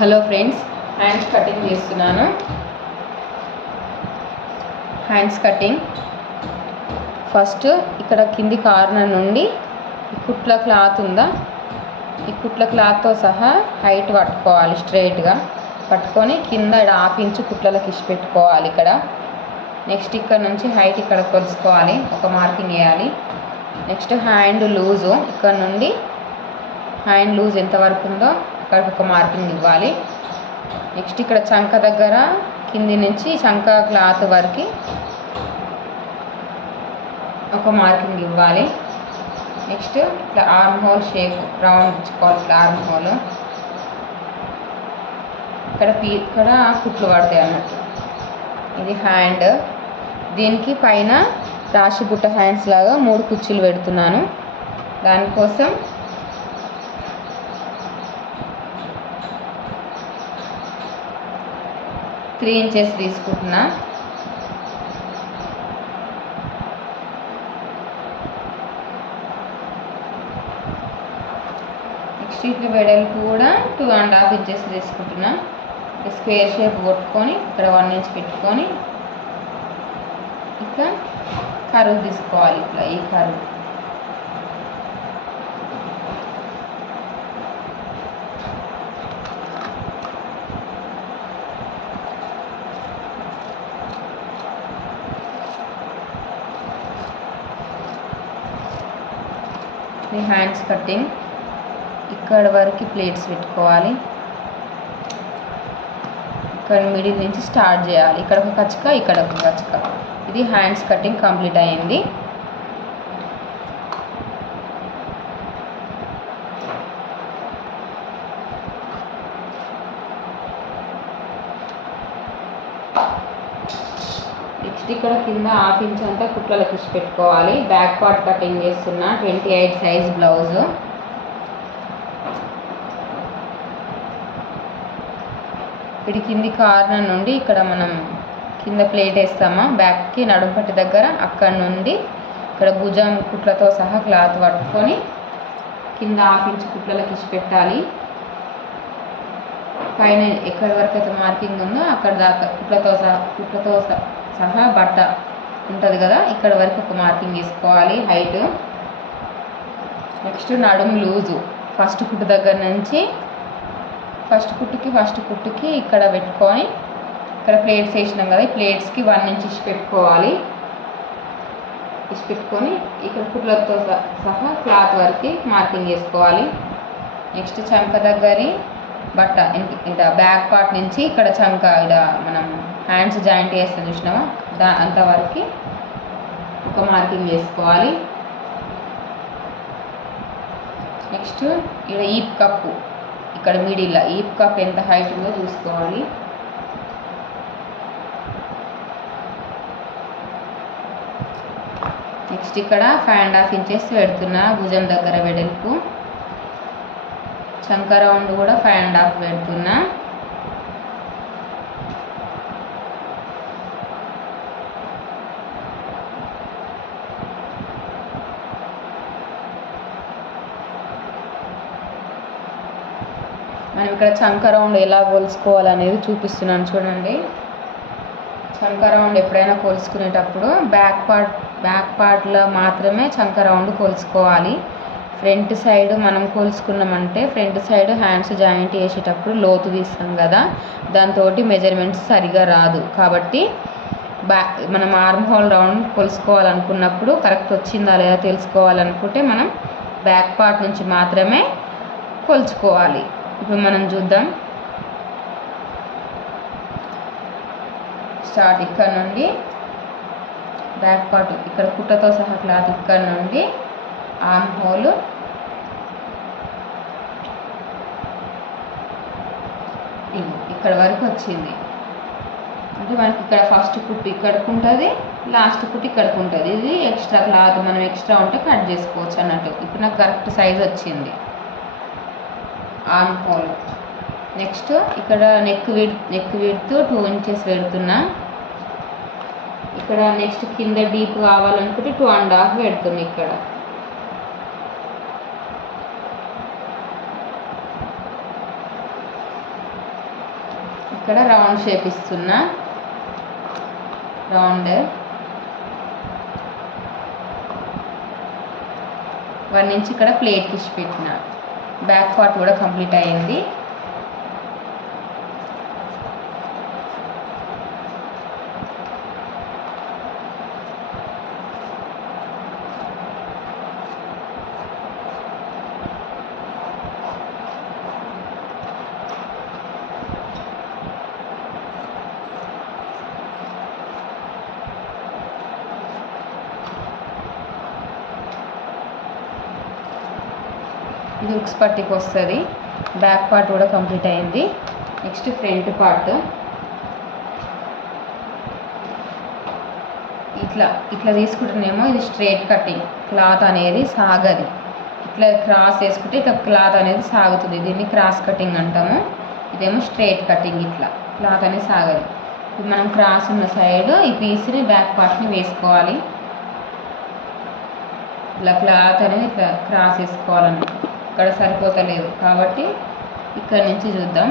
Hello friends, hands cutting చేస్తున్నాను. Hands cutting first ఇక్కడ కింది కార్నర్ నుండి కుట్ల క్లాత్ ఉందా, ఈ కుట్ల క్లాత్తో సహా హైట్ పట్టుకోవాలి. స్ట్రైట్గా పట్టుకొని కింద 1/2 ఇంచు కుట్లలకు ఇచ్చి పెట్టుకోవాలి. ఇక్కడ నెక్స్ట్ ఇక్కడ నుంచి హైట్ ఇక్కడ కొలుసుకోవాలి, ఒక మార్కింగ్ వేయాలి. నెక్స్ట్ హ్యాండ్ లూజు, ఇక్కడ నుండి హ్యాండ్ లూజ్ ఎంతవరకు ఉందో అక్కడికి ఒక మార్కింగ్ ఇవ్వాలి. నెక్స్ట్ ఇక్కడ చంక దగ్గర కింది నుంచి చంక క్లాత్ వరకు ఒక మార్కింగ్ ఇవ్వాలి. నెక్స్ట్ ఇట్లా ఆర్మ్ హోల్ షేప్ రౌండ్ ఇచ్చుకోవాలి. ఇట్లా ఆర్మ్ హోల్ ఇక్కడ కుట్లు పడతాయి అన్నట్టు. ఇది హ్యాండ్, దీనికి పైన రాశి బుట్ట హ్యాండ్స్ లాగా 3 కుర్చీలు పెడుతున్నాను. దానికోసం 3 ఇంచెస్ తీసుకుంటున్నా. నెక్స్ట్ ఇట్లా వెడల్పు కూడా 2.5 ఇంచెస్ తీసుకుంటున్నా. స్క్వేర్ షేప్ కొట్టుకొని ఇక్కడ 1 ఇంచ్ పెట్టుకొని ఇట్లా కరువు తీసుకోవాలి. ఇట్లా ఈ కరువు హ్యాండ్స్ కటింగ్ ఇక్కడ వరకు ప్లేట్స్ పెట్టుకోవాలి. ఇక్కడ మిడిల్ నుంచి స్టార్ట్ చేయాలి. ఇక్కడ ఒక కచ్చక, ఇక్కడ ఒక కచ్చక. ఇది హ్యాండ్స్ కటింగ్ కంప్లీట్ అయింది. నెక్స్ట్ ఇక్కడ కింద 1/2 ఇంచ్ అంతా కుట్లలకు ఇచ్చి పెట్టుకోవాలి. బ్యాక్ పార్ట్ కటింగ్ చేస్తున్నా. 28 సైజ్ బ్లౌజు. ఇది కింది కార్నర్ నుండి ఇక్కడ మనం కింద ప్లేట్ వేస్తామా బ్యాక్కి నడుము పట్టి దగ్గర, అక్కడ నుండి ఇక్కడ భుజం కుట్లతో సహా క్లాత్ పట్టుకొని కింద 1/2 ఇంచ్ కుట్లలకు ఇచ్చి పెట్టాలి. పైన ఎక్కడి వరకు అయితే మార్కింగ్ ఉందో అక్కడ దాకా కుట్లతో సహా బట్ట ఉంటుంది కదా, ఇక్కడ వరకు ఒక మార్కింగ్ వేసుకోవాలి హైట్. నెక్స్ట్ నడుము లూజు ఫస్ట్ కుట్టు దగ్గర నుంచి ఫస్ట్ కుట్టుకి ఇక్కడ పెట్టుకొని ఇక్కడ ప్లేట్స్ వేసినాం కదా, ఈ ప్లేట్స్కి 1 ఇంచ్ ఇచ్చి పెట్టుకోవాలి. ఇచ్చి పెట్టుకొని ఇక్కడ కుట్లతో సహా క్లాత్ వరకు మార్కింగ్ వేసుకోవాలి. నెక్స్ట్ చంక దగ్గర బట్ట ఇంకా బ్యాక్ పార్ట్ నుంచి ఇక్కడ చంక ఇక్కడ మనం హ్యాండ్స్ జాయింట్ చేస్తే చూసినామా అంతవరకు ఒక మార్కింగ్ వేసుకోవాలి. నెక్స్ట్ ఇక్కడ ఈప్ కప్పు, ఇక్కడ మిడిల్లో ఈప్ కప్ ఎంత హైట్ ఉందో చూసుకోవాలి. నెక్స్ట్ ఇక్కడ 5.5 ఇంచెస్ పెడుతున్నా భుజం దగ్గర వెడల్పు. చంక రౌండ్ కూడా 5.5 పెడుతున్నా. మనం ఇక్కడ చంక రౌండ్ ఎలా కొలుసుకోవాలనేది చూపిస్తున్నాను చూడండి. చంక రౌండ్ ఎప్పుడైనా కొలుసుకునేటప్పుడు బ్యాక్ పార్ట్లో మాత్రమే చంక రౌండ్ కొలుసుకోవాలి. ఫ్రంట్ సైడ్ మనం కొలుసుకున్నామంటే ఫ్రంట్ సైడ్ హ్యాండ్స్ జాయింట్ చేసేటప్పుడు లోతు తీస్తాం కదా, దాంతో మెజర్మెంట్స్ సరిగా రాదు. కాబట్టి మనం ఆర్మ్ హోల్ రౌండ్ కొలుసుకోవాలనుకున్నప్పుడు కరెక్ట్ వచ్చిందా లేదా తెలుసుకోవాలనుకుంటే మనం బ్యాక్ పార్ట్ నుంచి మాత్రమే కొలుచుకోవాలి. ఇప్పుడు మనం చూద్దాం. స్టార్ట్ ఇక్కడ నుండి బ్యాక్ పార్ట్ ఇక్కడ కుట్టతో సహా క్లాత్ ఇక్కడ నుండి ఆర్మ్ హోల్ ఇక్కడ వరకు వచ్చింది. అంటే మనకి ఇక్కడ ఫస్ట్ కుట్టు ఇక్కడికి ఉంటుంది, లాస్ట్ కుట్టు ఇక్కడికి ఉంటుంది. ఇది ఎక్స్ట్రా క్లాత్ మనం ఎక్స్ట్రా ఉంటే కట్ చేసుకోవచ్చు అన్నట్టు. ఇప్పుడు నాకు కరెక్ట్ సైజ్ వచ్చింది ఆర్మ్ హోల్. నెక్స్ట్ ఇక్కడ నెక్ విడ్త్ 2 ఇంచెస్ పెడుతున్నా. ఇక్కడ నెక్స్ట్ కింద డీప్ కావాలనుకుంటే 2.5 పెడుతున్నా. ఇక్కడ ఇక్కడ రౌండ్ షేప్ ఇస్తున్నా, రౌండ్ 1 ఇంచ్ ఇక్కడ ప్లేట్కి ఇచ్చి పెట్టిన. బ్యాక్ పార్ట్ కూడా కంప్లీట్ అయ్యింది. ఇది ఉక్స్ పట్టికి వస్తుంది. బ్యాక్ పార్ట్ కూడా కంప్లీట్ అయింది. నెక్స్ట్ ఫ్రంట్ పార్ట్ ఇట్లా తీసుకుంటేనేమో ఇది స్ట్రైట్ కటింగ్, క్లాత్ అనేది సాగది. ఇట్లా క్రాస్ వేసుకుంటే ఇట్లా క్లాత్ అనేది సాగుతుంది. దీన్ని క్రాస్ కటింగ్ అంటాము. ఇదేమో స్ట్రైట్ కటింగ్, ఇట్లా క్లాత్ అనేది సాగది. ఇప్పుడు మనం క్రాస్ ఉన్న సైడ్ ఈ పీస్ని బ్యాక్ పార్ట్ని వేసుకోవాలి. ఇలా క్లాత్ అనేది ఇట్లా క్రాస్ వేసుకోవాలన్నమాట. ఇక్కడ సరిపోతలేదు కాబట్టి ఇక్కడ నుంచి చూద్దాం.